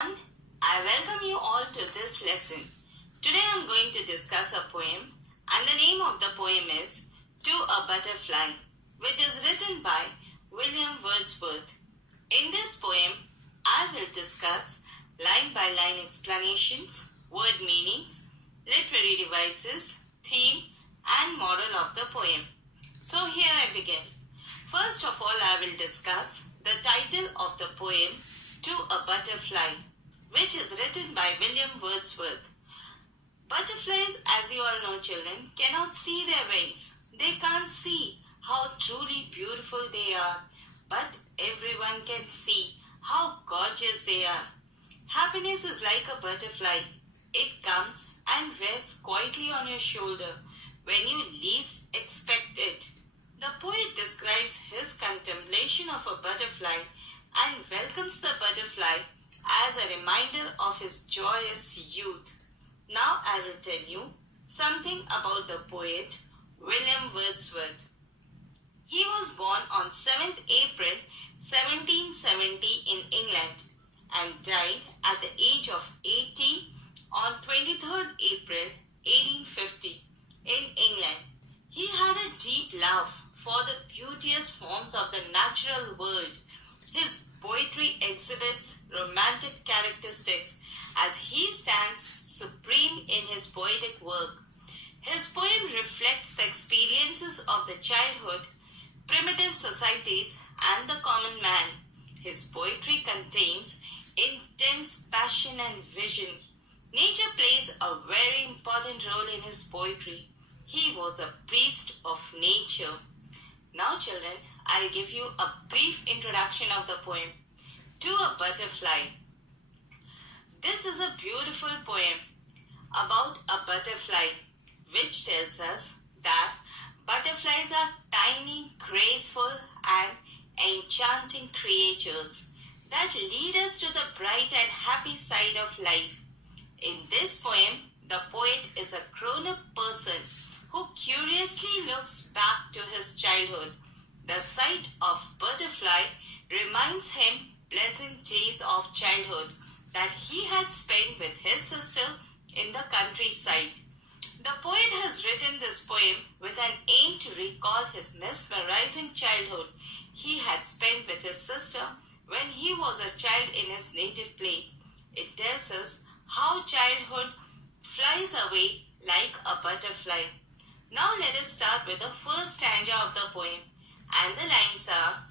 I welcome you all to this lesson. Today I am going to discuss a poem, and the name of the poem is To a Butterfly, which is written by William Wordsworth. In this poem, I will discuss line-by-line explanations, word meanings, literary devices, theme, and moral of the poem. So here I begin. First of all, I will discuss the title of the poem, To a Butterfly, which is written by William Wordsworth. Butterflies, as you all know children, cannot see their wings. They can't see how truly beautiful they are. But everyone can see how gorgeous they are. Happiness is like a butterfly. It comes and rests quietly on your shoulder when you least expect it. The poet describes his contemplation of a butterfly and welcomes the butterfly as a reminder of his joyous youth. Now I will tell you something about the poet William Wordsworth. He was born on 7th April 1770 in England and died at the age of 80 on 23rd April 1850 in England. He had a deep love for the beauteous forms of the natural world. His poetry exhibits romantic characteristics as he stands supreme in his poetic work. His poem reflects the experiences of the childhood, primitive societies, and the common man. His poetry contains intense passion and vision. Nature plays a very important role in his poetry. He was a priest of nature. Now children, I'll give you a brief introduction of the poem, To a Butterfly. This is a beautiful poem about a butterfly, which tells us that butterflies are tiny, graceful, and enchanting creatures that lead us to the bright and happy side of life. In this poem, the poet is a grown-up person who curiously looks back to his childhood. The sight of butterfly reminds him pleasant days of childhood that he had spent with his sister in the countryside. The poet has written this poem with an aim to recall his mesmerizing childhood he had spent with his sister when he was a child in his native place. It tells us how childhood flies away like a butterfly. Now let us start with the first stanza of the poem, and the lines are,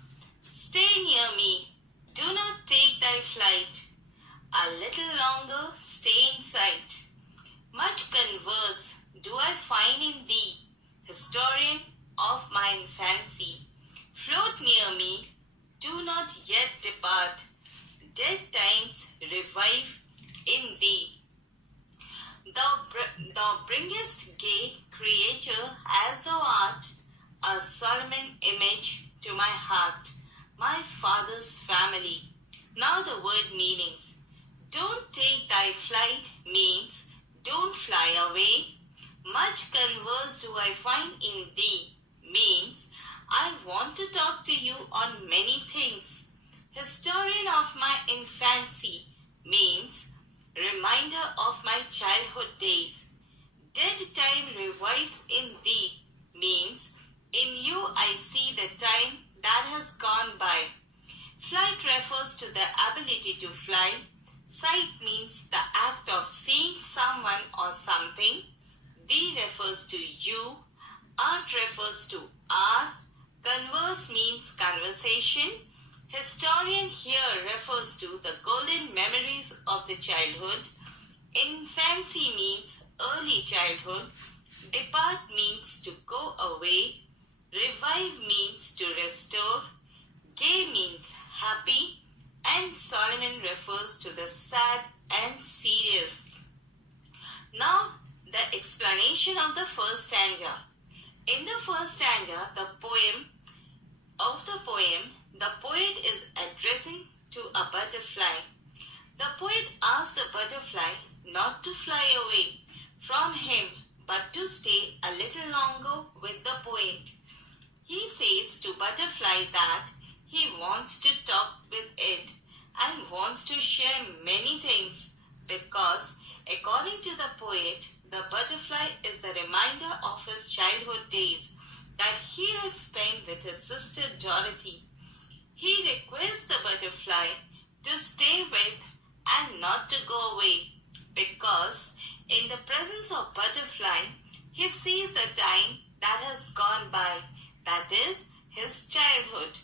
Stay near me, do not take thy flight, a little longer stay in sight. Much converse do I find in thee, historian of my infancy. Float near me, do not yet depart, dead times revive in thee. Thou bringest gay creature as thou art, a solemn image to my heart, my father's family. Now the word meanings. Don't take thy flight means don't fly away. Much converse do I find in thee means I want to talk to you on many things. Historian of my infancy means reminder of my childhood days. Dead time revives in thee means in you I see the time that has gone by. Flight refers to the ability to fly. Sight means the act of seeing someone or something. Thee refers to you. Art refers to art. Converse means conversation. Historian here refers to the golden memories of the childhood. Infancy means early childhood. Depart means to go away. Revive means to restore. Gay means happy. And Solomon refers to the sad and serious. Now the explanation of the first stanza. In the first stanza, the poet is addressing to a butterfly. The poet asks the butterfly not to fly away from him but to stay a little longer with the poet. He says to butterfly that he wants to talk with it and wants to share many things because, according to the poet, the butterfly is the reminder of his childhood days that he had spent with his sister Dorothy. He requests the butterfly to stay with and not to go away because in the presence of butterfly, he sees the time that has gone by, that is, his childhood.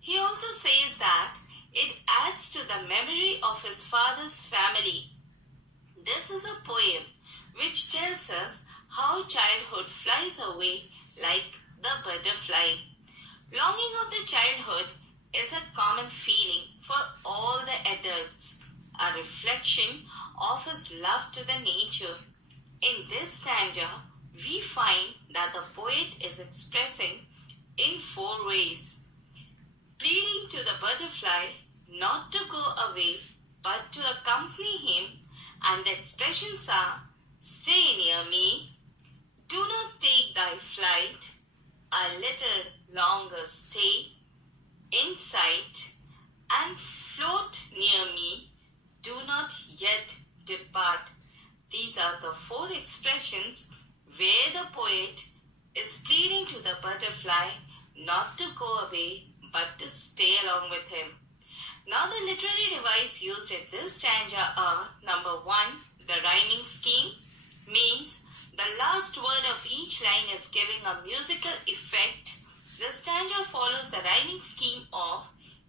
He also says that it adds to the memory of his father's family. This is a poem which tells us how childhood flies away like the butterfly. Longing of the childhood is a common feeling for all the adults, a reflection of his love to the nature. In this stanza, we find that the poet is expressing in 4 ways. Pleading to the butterfly not to go away but to accompany him, and the expressions are: stay near me, do not take thy flight, a little longer stay, in sight, and float near me, do not yet depart. These are the 4 expressions where the poet is pleading to the butterfly not to go away but to stay along with him. Now the literary device used in this stanza are: number 1, the rhyming scheme, means the last word of each line is giving a musical effect. The stanza follows the rhyming scheme of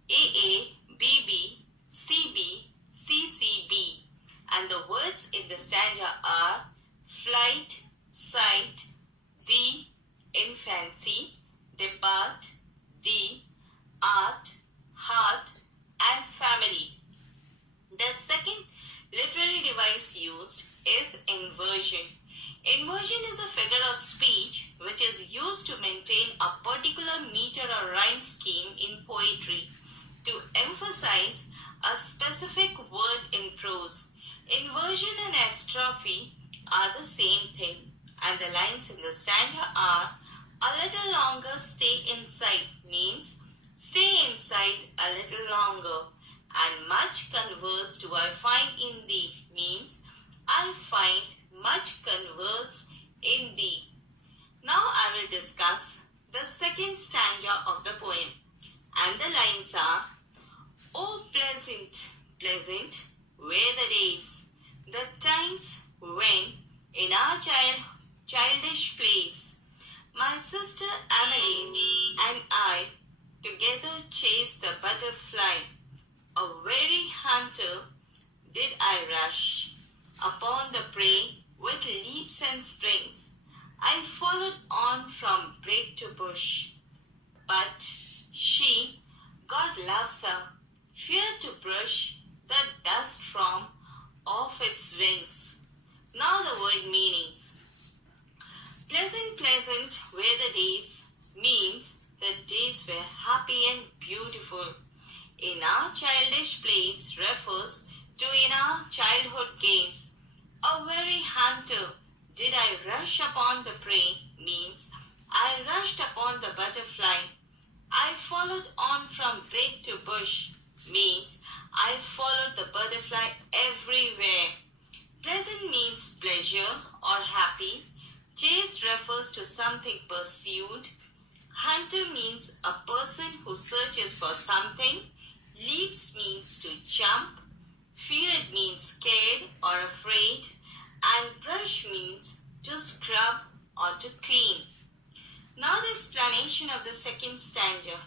AA, BB, CB, CCB, and the words in the stanza are flight, sight, thee, infancy, depart, thee, art, heart, and family. The second literary device used is inversion. Inversion is a figure of speech which is used to maintain a particular meter or rhyme scheme in poetry to emphasize a specific word in prose. Inversion and astrophe are the same thing, and the lines in the stanza are: a little longer stay inside, means stay inside a little longer, and much converse do I find in thee, means I find much converse in thee. Now I will discuss the second stanza of the poem, and the lines are: oh pleasant, pleasant were the days, the times when in our childish place, my sister Emmeline and I together chased the butterfly. A weary hunter did I rush upon the prey with leaps and springs. I followed on from brake to bush, but she, God loves her, feared to brush the dust from off its wings. Now the word meanings. Pleasant, pleasant were the days means the days were happy and beautiful. In our childish place refers to in our childhood games. A weary hunter did I rush upon the prey means I rushed upon the butterfly. I followed on from brake to bush means I followed the butterfly everywhere. Pleasant means pleasure or happy. Chase refers to something pursued. Hunter means a person who searches for something. Leaps means to jump. Feared means scared or afraid. And brush means to scrub or to clean. Now the explanation of the second stanza.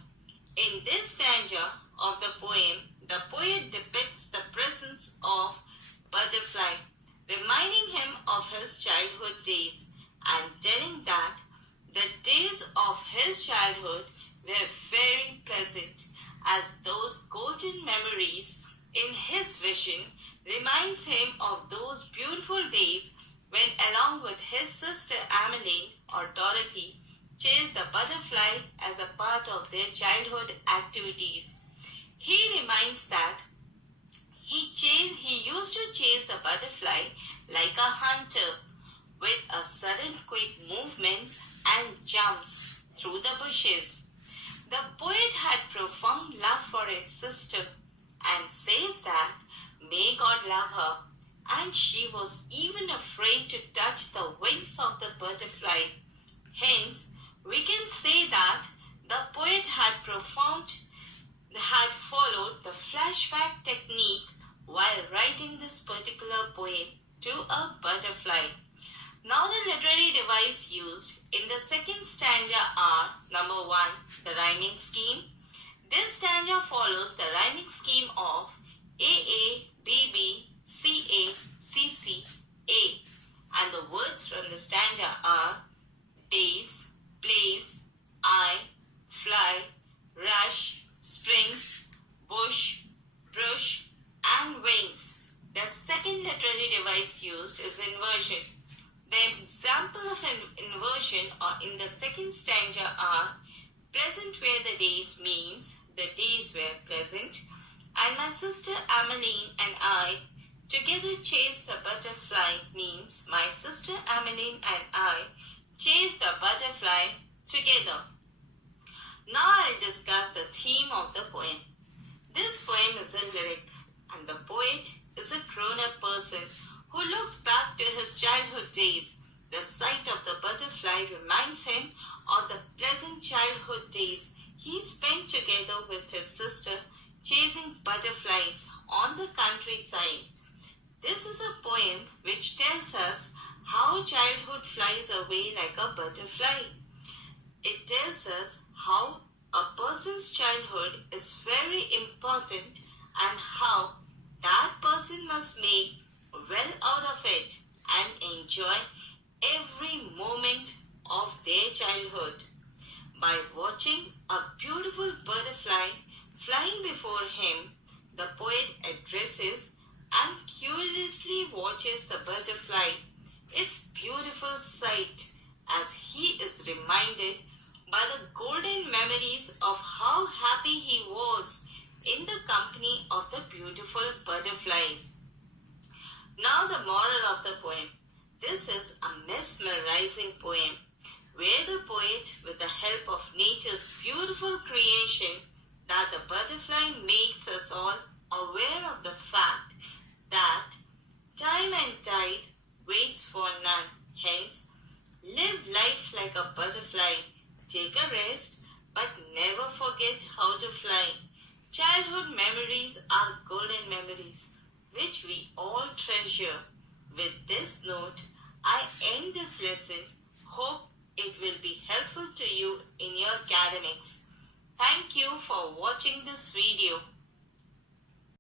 In this stanza of the poem, the poet depicts the presence of butterfly, reminding him of his childhood days and telling that the days of his childhood were very pleasant, as those golden memories in his vision reminds him of those beautiful days when, along with his sister Emmeline or Dorothy, chased the butterfly as a part of their childhood activities. He reminds that he used to chase the butterfly like a hunter, with a sudden quick movements and jumps through the bushes. The poet had profound love for his sister, and says that may God love her, and she was even afraid to touch the wings of the butterfly. Hence, we can say that the poet had followed the flashback technique while writing this particular poem to a butterfly. Now the literary device used in the second stanza are: number 1, the rhyming scheme. This stanza follows the rhyming scheme of AA, BB, CA, CC, A, and the words from the stanza are days, plays, eye, fly, rush, springs, bush, brush, and wings. The second literary device used is inversion. The example of an inversion in the second stanza are: pleasant were the days means the days were pleasant, and my sister Emmeline and I together chased the butterfly means my sister Emmeline and I chased the butterfly together. Now I'll discuss the theme of the poem. This poem is a lyric, and the poet is a grown-up person who looks back to his childhood days. The sight of the butterfly reminds him of the pleasant childhood days he spent together with his sister chasing butterflies on the countryside. This is a poem which tells us how childhood flies away like a butterfly. It tells us how a person's childhood is very important and how that person must make well out of it and enjoy every moment of their childhood. By watching a beautiful butterfly flying before him, the poet addresses and curiously watches the butterfly, its beautiful sight, as he is reminded by the golden memories of how happy he was in the company of the beautiful butterflies. Now the moral of the poem. This is a mesmerizing poem where the poet, with the help of nature's beautiful creation, that the butterfly makes us all aware of the fact that time and tide waits for none. Hence, live life like a butterfly. Take a rest, but never forget how to fly. Childhood memories are golden memories, which we all treasure. With this note, I end this lesson. Hope it will be helpful to you in your academics. Thank you for watching this video.